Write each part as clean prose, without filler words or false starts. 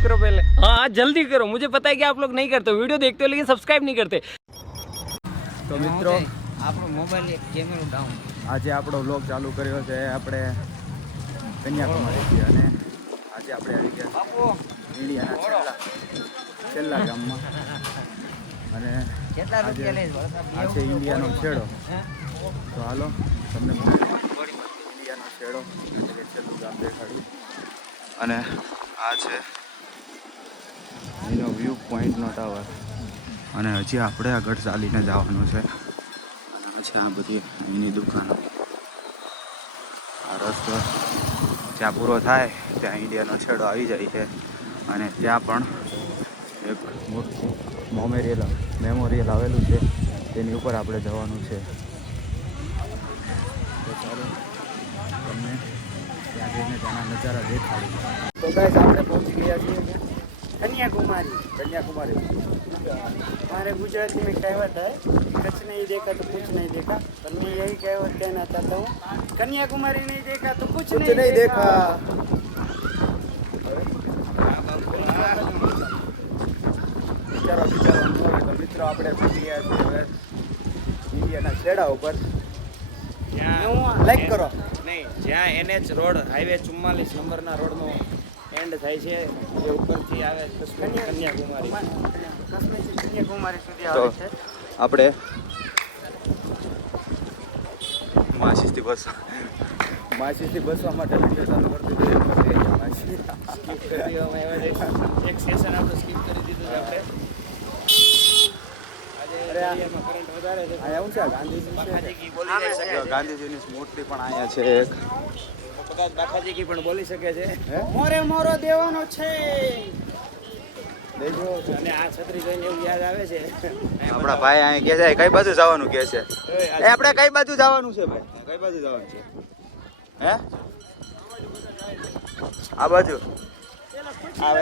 Subscribe करो पहले। हाँ जल्दी करो, मुझे पता है कि आप लोग नहीं करते, वीडियो देखते हो लेकिन सब्सक्राइब नहीं करते। તો મિત્રો આપણો મોબાઈલ કેમેરો ડાઉન આજે આપણો વ્લોગ ચાલુ કર્યો છે આપણે કન્યાકુમારીથી અને આજે આપણે આવી ગયા ઇન્ડિયાના છેલ્લા ગામમાં અને કેટલા રૂપિયા લે આ છે ઇન્ડિયાનો છેડો. તો હાલો તમને ઇન્ડિયાનો છેડો એટલે કે છેલ્લું ગામ દેખાડું. અને આ છે એનો વ્યૂ પોઈન્ટનો ટાવર અને હજી આપણે આગળ ચાલીને જવાનું છે. અને પછી આ બધી એની દુકાનો. આ રસ્તો જ્યાં પૂરો થાય ત્યાં ઇન્ડિયાનો છેડો આવી જાય છે અને ત્યાં પણ એક મોટું મેમોરિયલ આવેલું છે, તેની ઉપર આપણે જવાનું છે. તો ચાલો તમને ત્યાં જઈને ત્યાંના નજારા દેખાડું. તો ગાઈસ આપણે પહોંચી ગયા છીએ कन्याकुमारी. हमारे गुजराती में कहावत है, कुछ नहीं देखा तो कुछ नहीं देखा, पर मैं यही कहावत कहना चाहता हूँ, कन्याकुमारी नहीं देखा तो कुछ नहीं देखा. વિચારો તો મિત્રો આપણે પહોંચી ગયા છીએ હવે ઇન્ડિયાના છેડા ઉપર. લાઈક કરો. નહીં, જ્યાં NH રોડ હાઈવે 44 નંબરના રોડનો એન્ડ થાય છે એ ઉપરથી આવે કન્યાકુમારી. कन्याकुमारी સુધી તો આવે છે. આપણે માસીથી બસવા માટે વિડીયો ચાલુ કરી દીધો. સ્કીપ કરી દેવામાં આવ્યા છે, એક સેશન આપણે સ્કીપ કરી દીધું છે આપણે. આજે એરિયામાં કરંટ વધારે છે. અહીંયા શું છે? ગાંધીજી બાકાજી કી બોલી જઈ શકે છે. ગાંધીજીની મૂર્તિ પણ અહીંયા છે એક. કદાચ બાકાજી કી પણ બોલી શકે છે. મોરે મોરો દેવાનો છે. દેજો. અને આ છત્રી જોઈને એવું યાદ આવે છે આપણા ભાઈ અહીં કહે છે કઈ બાજુ જવાનું કહે છે. આપણે કઈ બાજુ જવાનું છે ભાઈ? કઈ બાજુ જવાનું છે? હે આ બાજુ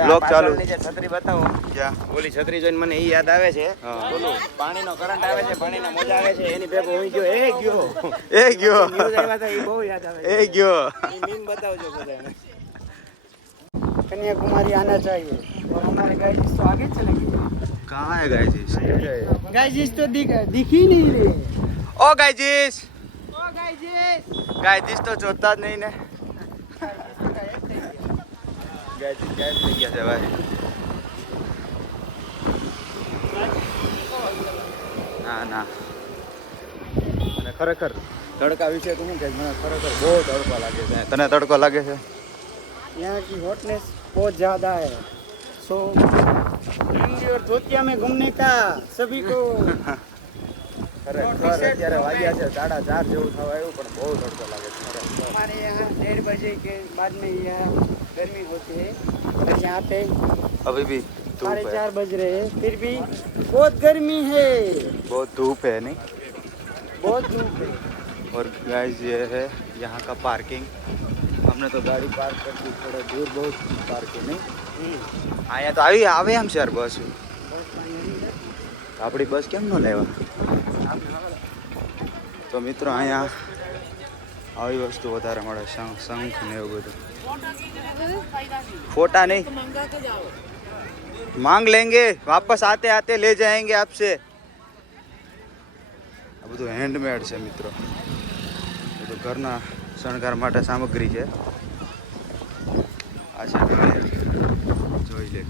બ્લોક ચાલુ. જે છત્રી બતાવો, ક્યાં? ઓલી છત્રી જોઈને મને એ યાદ આવે છે. હા. બોલો, પાણીનો કરંટ આવે છે, પાણીના મોજા આવે છે, એની ભેગો હું ગયો એ ગયો ન્યૂઝ આવ્યા હતા, એ બહુ યાદ આવે છે. એ ગયો. એ મીમ બતાવજો બધાને. कन्याकुमारी आना चाहिए और हमारे गाइस तो आगे चलेंगे. कहाँ है गाइजीस? गाइस तो दिख ही नहीं रहे. ओ गाइजीस ओ गाइस गाइजीस तो જોતા જ નહીં ને. ગાઈજીસ ગાયબ થઈ ગયા છે ભાઈ. ના અને ખરેખર તડકા વિશે તો શું કહે? મને ખરેખર બહુ તડકો લાગે છે. તને તડકો લાગે છે? यहाँ की हॉटनेस बहुत ज़्यादा है, सो लुंगी और धोतिया में घूमने का सभी को. ખરેખર અત્યારે વાગ્યા છે 4:30 જેવું થવા આવ્યું પણ બહુ તડકો લાગે છે ખરેખર. हमारे यहाँ 1:30 बजे के बाद में यहाँ गर्मी होती है और यहाँ पे अभी भी धूप है, 4:30 बज रहे हैं, फिर भी बहुत गर्मी है, बहुत धूप है नहीं. बहुत धूप है. और गाइस ये है यहाँ का पार्किंग. हमने तो गाड़ी पार्क कर दी थोड़ा दूर, बहुत पार्किंग नहीं. અહીંયા તો આવી આવે એમ છે યાર બસ. આપણી બસ કેમ ન લેવા? તો મિત્રો અહીંયા આવી વસ્તુ વધારે મળે, શંખ ને એવું બધું. फोटा नहीं मांग लेंगे, वापस आते आते ले जाएंगे आपसे. આ બધું હેન્ડમેડ છે મિત્રો, બધું ઘરના શણગાર માટે સામગ્રી છે. આ છે જોઈ લે.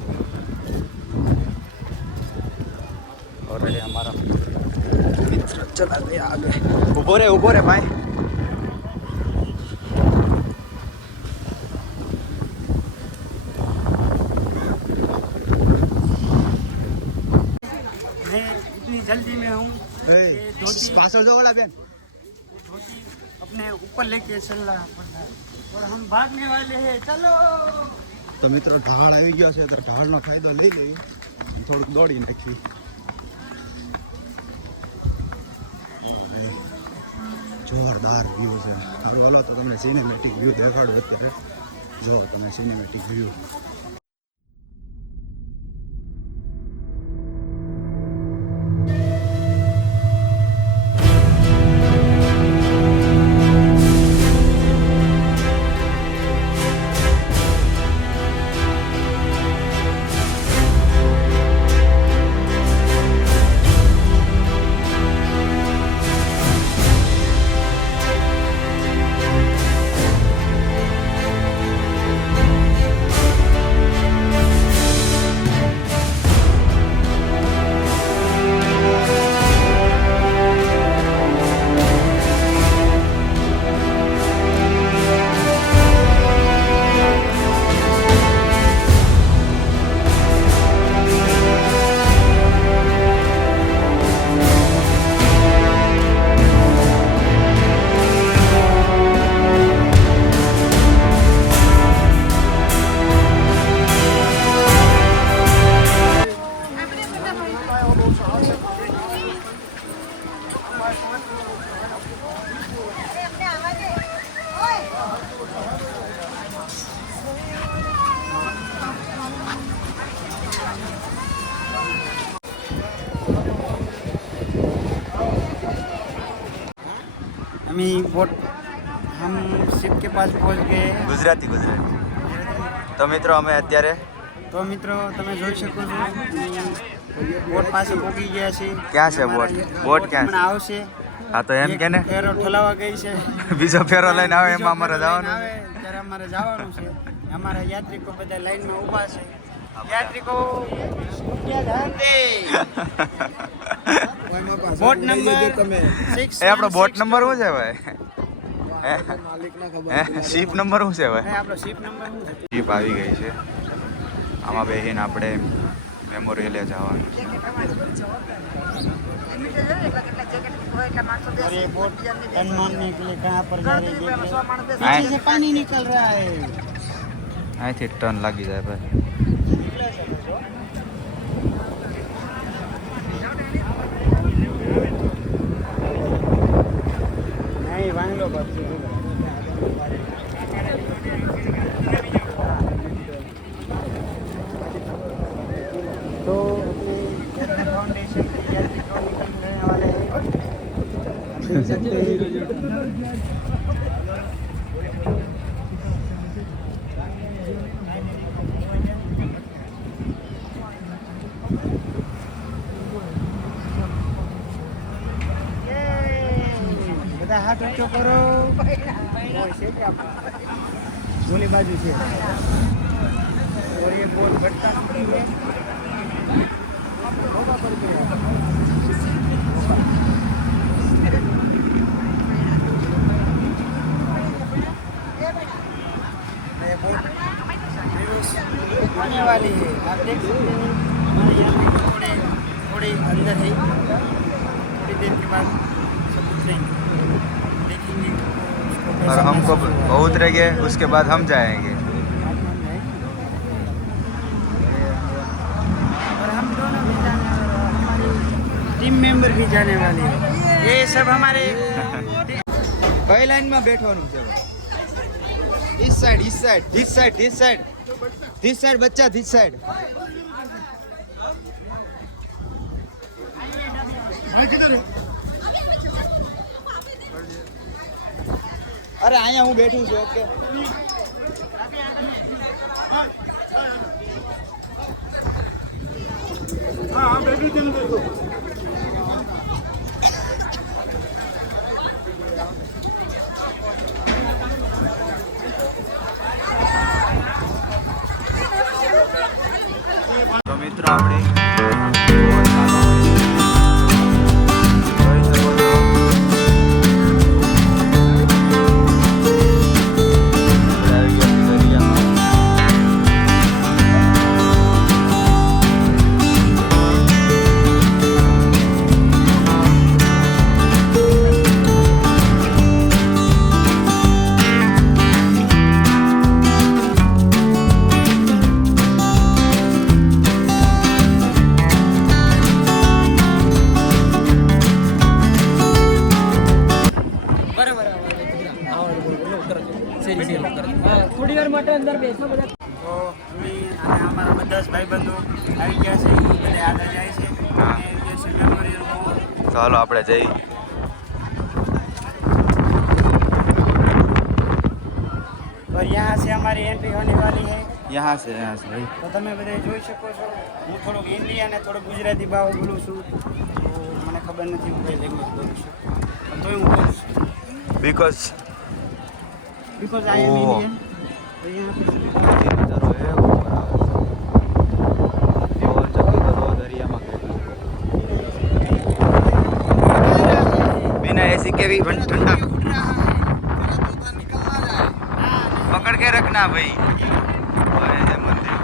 ઓલરેડી हमारा मित्र चला गया आगे. ऊभो रे भाई. मैं इतनी जल्दी में हूँ पासल जो वाला बेन धोती अपने ऊपर लेके चलना पड़ता है और हम भागने वाले हैं, चलो. તો મિત્રો ઢાળ આવી ગયો છે તો ઢાળનો ફાયદો લઈ લઈ થોડુંક દોડી નાખી. જોરદાર વ્યૂ છે. સારું હાલો તો તમને સિનેમેટિક વ્યૂ દેખાડું અત્યારે. જો તમે સિનેમેટિક વ્યૂ. हमें बोट हम शिप के पास पहुंच गए ગુજરાતી તો મિત્રો અમે અત્યારે તો મિત્રો તમે જોઈ શકો છો બોટ પાસે પહોંચી ગયા છે ક્યાં છે બોટ? બોટ ક્યાં છે? હમણાં આવશે હા તો એમ કે ને ફેરો ઠલાવા ગઈ છે બીજો ફેરો લઈને આવે એમાં અમારે જવાનું આવે ત્યારે અમારે જવાનું છે અમારા યાત્રિકો બધા લાઈનમાં ઊભા છે યાત્રિકો બોટ નંબર 6 એ આપણો બોટ નંબર શું છે ભાઈ? શીપ નંબર શું છે ભાઈ? આપણો શિપ નંબર શું છે શીપ આવી ગઈ છે. આમાં બેસીને આપણે મેમોરિયલે જવાનું. और ये बोट टन मारने के लिए कहाँ पर जा रही है पीछे से पानी निकल रहा है અહીંથી ટર્ન લાગી જાય ભાઈ. नहीं वांगलो पर तो फाउंडेशन के यात्रिकों निकलने वाले हैं देख सकते हैं બધા હાથ ઊંચો કરો गोली बाजू से और ये बोल घटता नहीं है ये बोट आने वाली है आप देख सकते हैं हमारे यहाँ पे थोड़े अंदर है थोड़ी देर के बाद सब उतरेंगे देखेंगे और हमको वो उतरेंगे उसके बाद हम जाएंगे. और हम दोनों भी जाने वाले हैं हमारे टीम मेंबर भी जाने वाले हैं ये सब हमारे કઈ લાઈનમાં બેઠવાનું છે ભાઈ? This side, this side, this side, this side, this side બચ્ચા, this side. અરે અહીંયા હું બેઠું છું. ઓકે તો મિત્રો આપણે થોડી વાર માટે અંદર બેસો બધા. તો અમે અને અમારા બધા જ ભાઈબંધો આવી ગયા છે બધા આગળ જાય છે અને જૈસે મેમોરિયલ મોલ ચાલો આપણે જઈએ. और यहाँ से हमारी एंट्री होने वाली है यहाँ से ભાઈ. તો તમે બધા જોઈ શકો છો હું થોડુંક હિન્દી અને થોડુંક ગુજરાતી ભાવ બોલું છું તો મને ખબર નથી હું કઈ લેંગ્વેજ બોલું છું પણ તોય હું બોલું છું because because I am oh. Indian तो यहाँ पे નજારો એવો ઉપર આવે છે. પવન ચક્કી તો રોજ દરિયામાં ખેંચે. बिना एसी के भी ठंडा पकड़ के रखना भाई. ओए ये मंदिर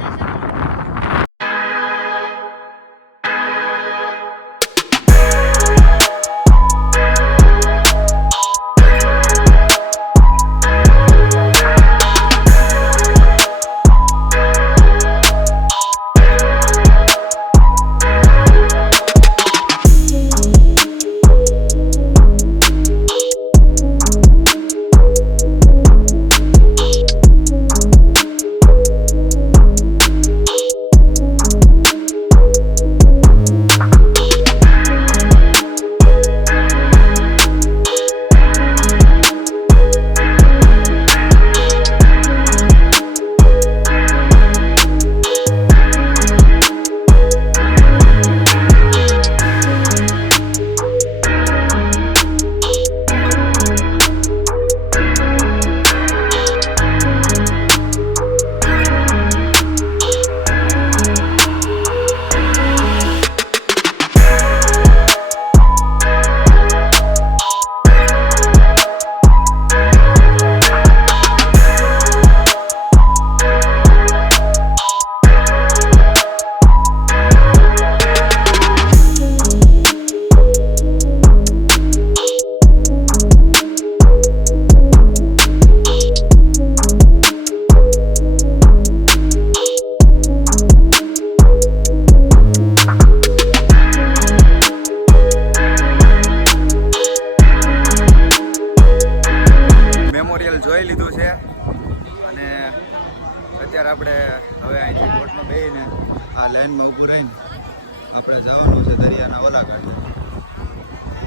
આપણે જવાનું છે દરિયાના ઓલા કાંઠે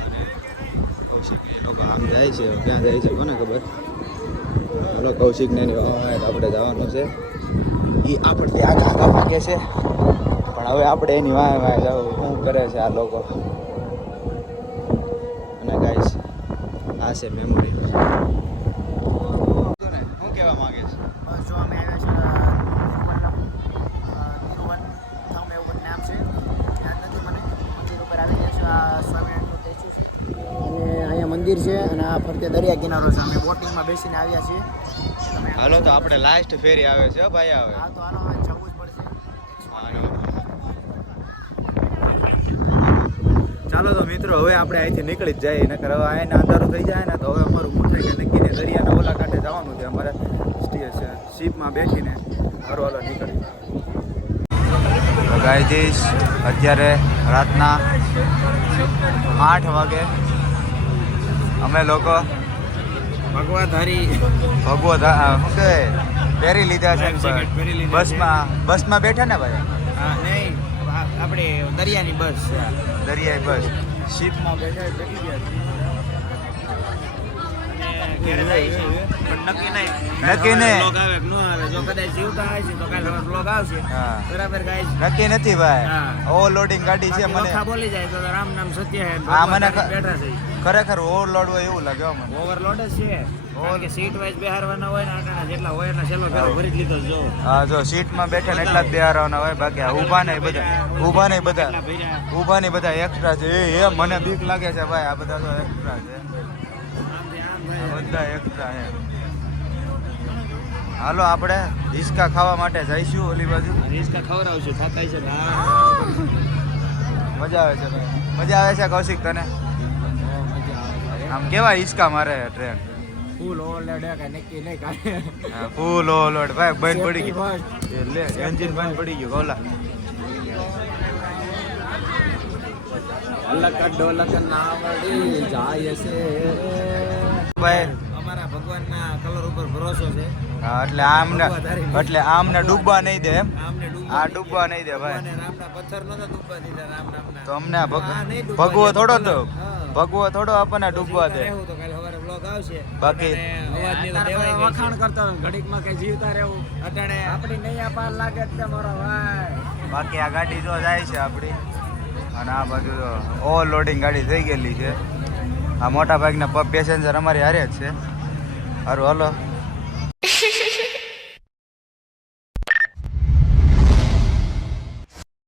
અને કૌશિક એ લોકો આમ જાય છે ક્યાં જાય છે કોને ખબર. હાલો કૌશિકને એની આપણે જવાનું છે એ આપણે આગા આગા ભાગે છે પણ હવે આપણે એની વાય વાય જવું શું કરે છે આ લોકો. અને ગાઈસ આ છે મેમોરી. શું કહેવા માંગે છે? જો અમે આવ્યા છે નિર્વન ધામ એવું નામ છે, યાદ નથી મને. મંદિર ઉપર આવી ગયા છે. આ સ્વામિનારાયણનું સ્ટેચ્યુ છે અને અહીંયા મંદિર છે અને આ ફરતે દરિયા કિનારો છે. અમે બોટિંગમાં બેસીને આવ્યા છીએ. તમે હાલો તો આપણે લાસ્ટ ફેરી આવે છે ભાઈ આવે. હા તો હાલો હવે જવું જ પડશે. ચાલો તો મિત્રો હવે આપણે અહીંથી નીકળી જ જાય નકર હવે આને અંધારું થઈ જાય ને તો હવે અમારું મોટું કે નક્કીને દરિયાના ઓલા કાંઠે જવાનું છે અમારે શીપમાં બેસીને હરવાલો નીકળી. તો ગાયજીસ અત્યારે રાતના 8 વાગે અમે લોકો ભગવાધારી પહેરી લીધા છે Life jacket પહેરી લીધા છે. બસમાં બેઠા ને ભાઈ હા નહીં આપણે દરિયાની બસ છે આ. દરિયાઈ બસ શીપમાં બેઠી ગયા અને ઘેરે જાય છે પણ નક્કી નહીં. નક્કી નહીં. બ્લોગ આવે કે ન આવે. જો કદાચ જીવતા હોય છે તો કાલે હવે બ્લોગ આવશે. હા. બરાબર ગાઈસ. નક્કી નથી ભાઈ. હા. ઓવરલોડિંગ ગાડી છે બાકી મને વખા બોલી જાય તો રામ નામ સત્ય હે. હા, મને ભગવાન બેઠા છે. ખરેખર ઓવરલોડ હોય એવું લાગે હો મને. ઓવરલોડ જ છે. કારણ કે સીટ વાઇઝ બેહારવાના હોય ને આટાના જેટલા હોય એના છેલ્લો ફેરો ભરી જ લીધો છે. જો હા જો સીટમાં બેઠા ને એટલા જ બેહારવાના હોય બાકી આ ઊભા નહીં બધા કેટલા ભર્યા. ઊભા નહીં બધા એક્સ્ટ્રા છે એ મને બીક લાગે છે ભાઈ. આ બધા તો એક્સ્ટ્રા છે આમથી આમ આ ભાઈ. બધા એક્સ્ટ્રા છે. હાલો આપણે હિસકા ખાવા માટે જઈશું ઓલી બાજુ. રિસ્કા ખવડાવશું થાતાય છે. મજા આવે છે ભાઈ. મજા આવે છે કૌશિક તને? આમ કેવા હિસકા મારે ટ્રેન ફૂલ ઓવરલોડ હે કે નક્કી નહીં કાંઈ. ફૂલ ઓવરલોડ ભાઈ બંધ પડી ગયું લે એન્જિન બંધ પડી ગયું ગોલા. અલગ ઢોલક ના વળી જાય છે. ભાઈ અમારા ભગવાનના કલર ઉપર ભરોસો છે. હા એટલે આમને ડૂબવા નહીં દે એમ. આમને ડૂબવા આ ડૂબવા નહીં દે ભાઈ. ભગવાને રામના પથ્થર નતા ડૂબવા દીધા રામ નામના. તો અમને આ આ નહીં ડૂબવા ભગવો દે. થોડો તો હા. ભગવો થોડો આપણને ડૂબવા દે. રહેવું તો કાલે સવારે બ્લોગ આવશે. બાકી અને અવાજની તો દેવાય ગઈ છે. વખાણ કરતા હોય ઘડીકમાં કઈ જીવતા રહેવું. અટાણે આપણી નૈયા પાર લાગે જ છે મારો ભાઈ. બાકી આ ગાડી જો જાય છે આપણી અને આ બાજુ ઓવરલોડિંગ ગાડી થઈ ગયેલી છે. આ મોટા ભાગના પેસેન્જર અમારી હારે જ છે. સારું હાલો